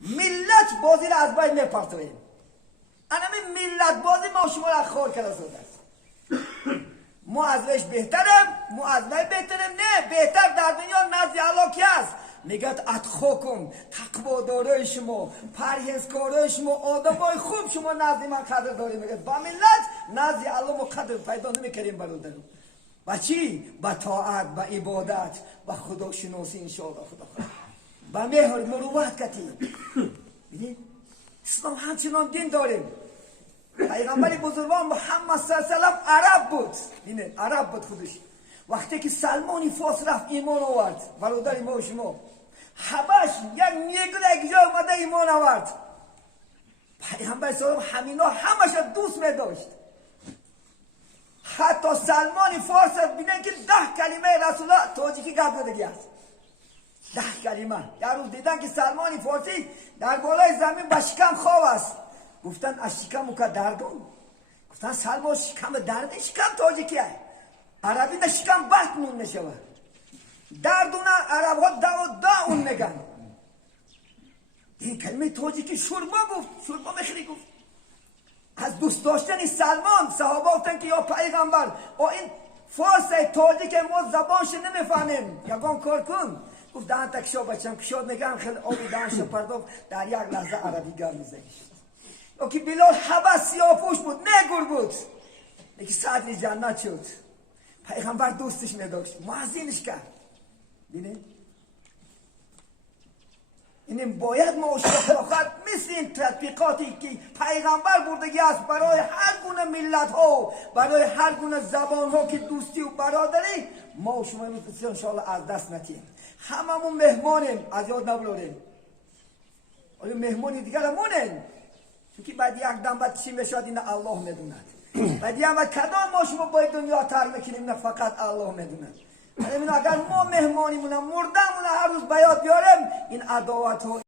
ملت بازی را از بین میپرتویم. همین ملت بازی ما شما را خور کرده است. ما از ویش بهترم، ما از وی بهترم. نه، بهتر در دنیا نزد الله کی است؟ میگد اتقاکم، تقوا داره شما، پرهیزکاره شما، آدمای خوب شما نزد من قدر داریم. میگد با ملت نزد الله ما قدر پیدا نمیکنیم برادرم. با چی؟ با طاعت، با عبادت، با خدا شناسی انشاءالله. خدا با مهر مروت کردیم. ببین اسلام همچنان دین داریم. پیغمبر بزرگوار محمد صلی الله علیه و سلم عرب بود. ببین عرب بود خودش. وقتی که سلمان فارس رفت ایمان آورد، برادر ما و شما حبش یک نیگره جا اومده ایمان آورد. پیغمبر صلی الله علیه و همینا همش دوست می داشت. حتی سلمان فارس ببینن که 10 کلمه رسول الله تاجیکی گفت دادگی است. 10 کلمه. یه روز دیدن که سلمان فارسی در بالای زمین با شکم خواب است. گفتن از شکم که دردون. گفتن سلمان شکم درد، شکم تاجیکی است. عربی نه شکم بحت نون نشود. دردونه عرب ها داون میگن. این کلمه تاجیکی شوربا گفت. شوربا بخری گفت. از دوست داشتن سلمان صحابه گفتن که یا پیغمبر او این فارسی تاجیک ما زبانش نمیفهمیم، یکان کار کن. گفت دهن تکشا بچم کشاد میگم خیلی آبی دهنش پرداخت در یک لحظه عربی گر میزنیشت. او که بلال حبس سیاپوش بود، نگر بود، یکی صدر جنت شد. پیغمبر دوستش نداشت، معزینش کرد. بینید این باید ما آخر مثل این تطبیقاتی که پیغمبر بردگی است برای هر گونه ملت ها، برای هر گونه زبان ها که دوستی و برادری، ما و شما انشاءالله از دست ندیم. هممون مهمانیم، از یاد نبراریم. آیا مهمانی دیگر همونیم؟ چون بعد یک دم بعد چی میشد این الله میدوند. بعد یک دم کدام ما شما باید دنیا ترک میکنیم، نه فقط الله میدوند. اگر ما مهمانیمون مردمون هر روز بیاد بیارم، این عداوت ها